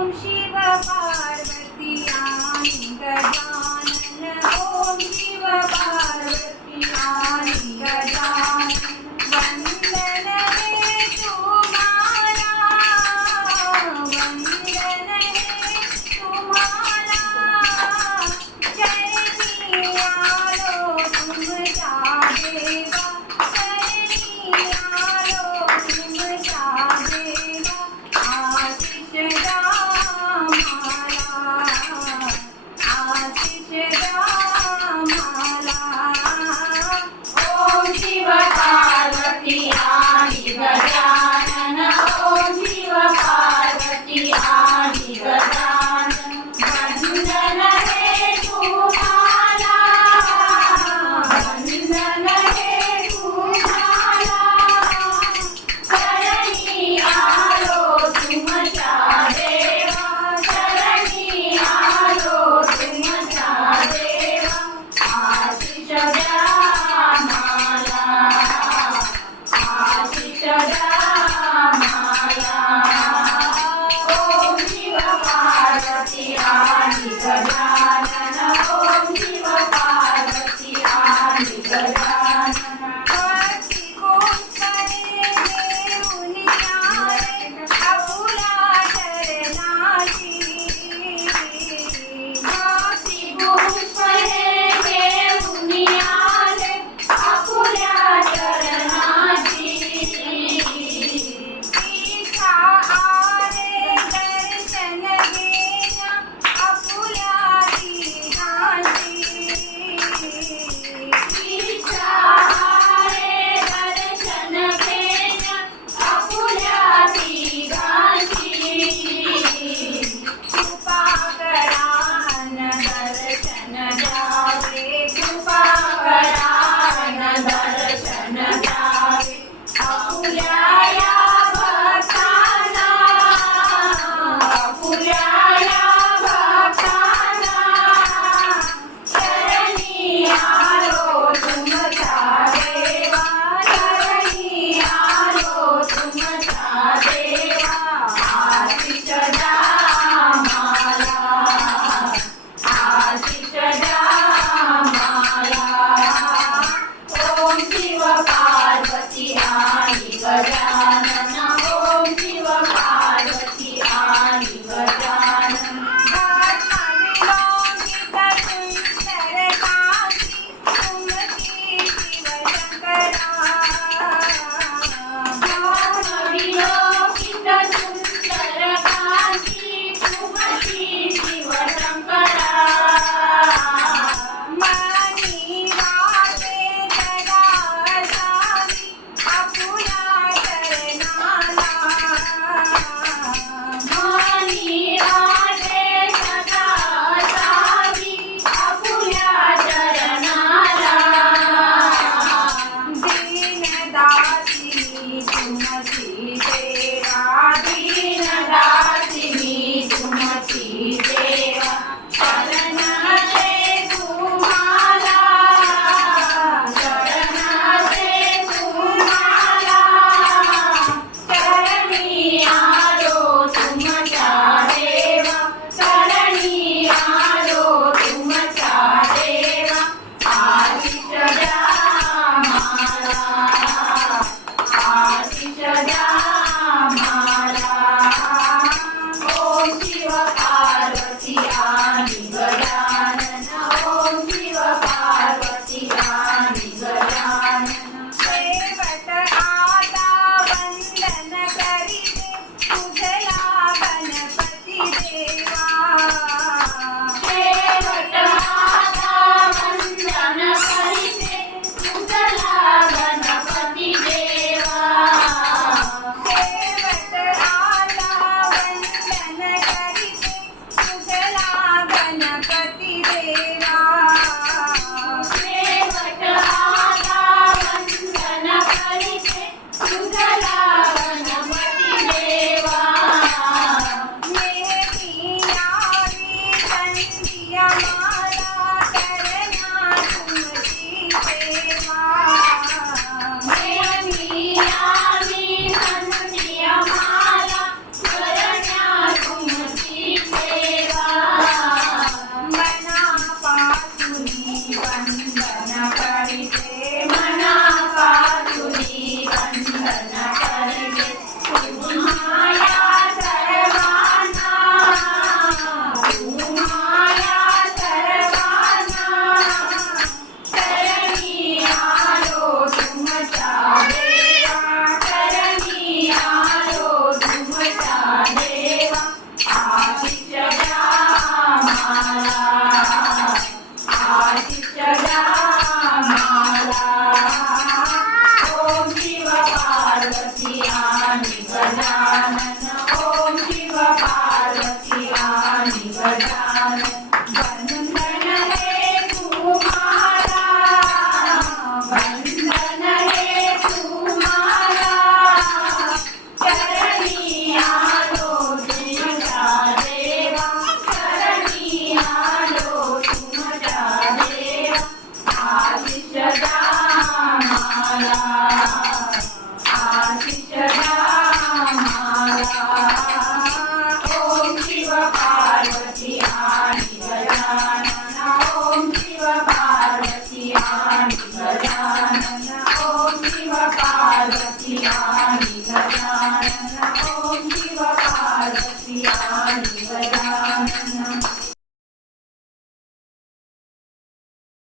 ओम शिव पार्वती आणि गजानन ओम शिव पार्वती आणि गजानन वंदन हे तुम्हाला वंदन हे तुम्हाला चरणी आलो तुमच्या देवा चरणी आलो तुमच्या देवा आशिष द्या मला आशिष द्या मला ओम शिव पार्वती आणि गजानन ओम शिव पार्वती आणि गजानन वंदन हे तुम्हाला वंदन हे तुम्हाला चरणी आलो तुमच्या देवा चरणी आलो तुमच्या देवा आशिष द्या मला आशिष द्या मला ओम शिव पार्वती आणि गजानन ओम शिव पार्वती आणि गजानन भक्ती खूप करे देऊन आले आपुला चरणाची भक्ती पुष्प हे घेऊन आले आपुल्या चरणाची इच्छा आले दर्शन घेण्या आपुल्या दिनाची इच्छा आहे दर्शन घेण्या आपुल्या तिघांची कृपा करा अन दर्शन द्यावे कृपा करा अन दर्शन द्यावे आपुल्या या भक्तांना आपुल्या या भक्तांना चरणी आलो तुमच्या देवा चरणी आलो तुमच्या देवा आशिष द्या मला आशिष द्या मला ओम शिव पार्वती आणि गजानन गजानन ओम शिव पार्वती आणि गजानन वंदन हे तुम्हाला वंदन हे तुम्हाला चरणी आलो तुमच्या देवा चरणी आलो तुमच्या देवा आशिष द्या आम्हाला आशिष द्या आम्हाला ओम शिव पार्वती आणि गजानन ओम शिव पार्वती आणि गजानन ओम शिव पार्वती आणि गजानन ओम शिव पार्वती आणि गजानन